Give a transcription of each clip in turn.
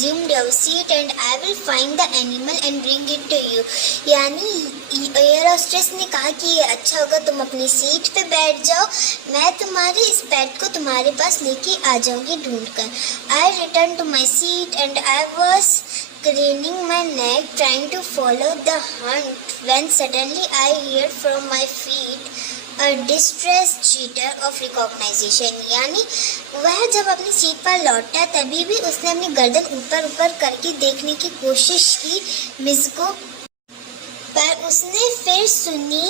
resumed your seat and I will find the animal and bring it to you. यानी air hostess ने कहा कि ये अच्छा होगा तुम अपनी सीट पे बैठ जाओ, मैं तुम्हारे इस पेट को तुम्हारे पास लेके आ जाऊंगी ढूंढ कर. I returned to my seat and I was craning my neck trying to follow the hunt when suddenly I heard from my feet a distressed jitter of recognition. यानी वह जब अपनी सीट पर लौटा तभी भी उसने अपनी गर्दन ऊपर ऊपर करके देखने की कोशिश की मिस को, पर उसने फिर सुनी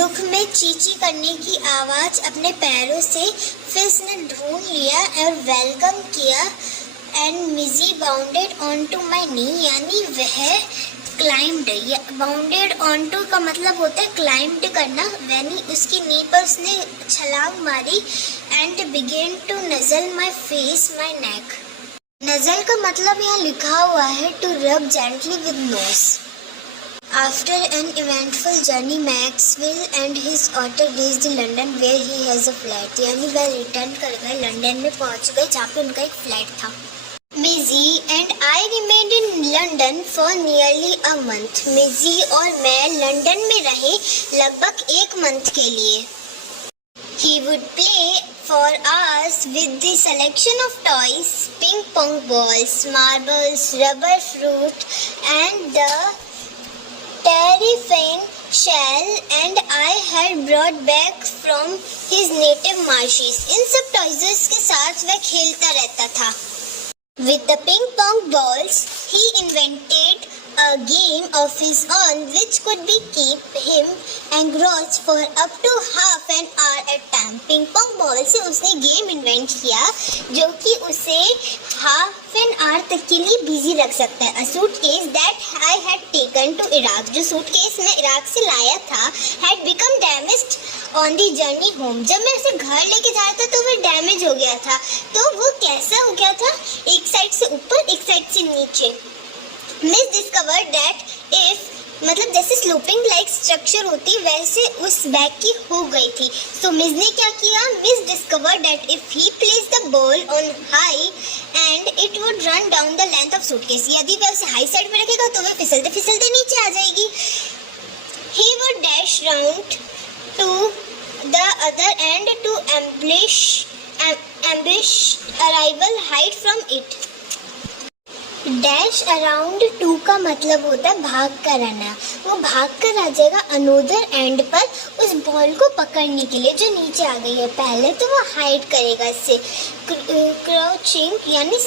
दुख में चींची करने की आवाज अपने पैरों से. फिर उसने ढूंढ लिया और वेलकम किया एंड मिजी bounded on to my knee. यानी वह क्लाइम्ड, बाउंडेड ऑन टू का मतलब होता है क्लाइम्ड करना. यानी उसकी नी पर उसने छलांग मारी and began to nuzzle my face my neck. Nuzzle का मतलब यहाँ लिखा हुआ है to rub gently with nose. After an eventful journey, Maxwell and his auto reached London where he has a flat. यानी वह रिटर्न कर गए, लंदन में पहुंच गए जहाँ पे उनका एक फ्लैट था. Mizzy and I remained in London for nearly a month. Mizzy और मैं लंदन में रहे लगभग 1 मंथ के लिए. He would play for hours with the selection of toys, ping pong balls, marbles, rubber fruit, and the terrifying shell and I had brought back from his native marshes. इन सब toys के साथ वह खेलता रहता था. With the ping pong balls, he invented a game of his own which could be keep him engrossed for up to half an hour at time. Ping pong ball से उसने game invent किया जो कि उसे half an hour तक के लिए busy रख सकता है. A suitcase that I had taken to Iraq, जो सूटकेस मैं इराक से लाया था, had become damaged on the journey home. जब मैं उसे घर लेके जा रहा था तो वह डैमेज हो गया था. तो वो कैसा हो गया था, एक साइड से ऊपर एक साइड से नीचे. मिस डिस्कवर्ड दैट इफ मतलब जैसे स्लोपिंग लाइक स्ट्रक्चर होती वैसे उस बैग की हो गई थी. तो मिस ने क्या किया, miss discovered that if he place the ball on high and it would run down the length of suitcase. यदि वह उसे हाई साइड पे रखेगा तो वह फिसलते फिसलते नीचे आ जाएगी. He would dash round to the other end to ambush arrival hide from it. Dash around 2 का मतलब होता है भाग कर आना. वो भाग कर आ जाएगा अनोदर एंड पर उस बॉल को पकड़ने के लिए जो नीचे आ गई है. पहले तो वो हाइड करेगा इससे, क्राउचिंग यानी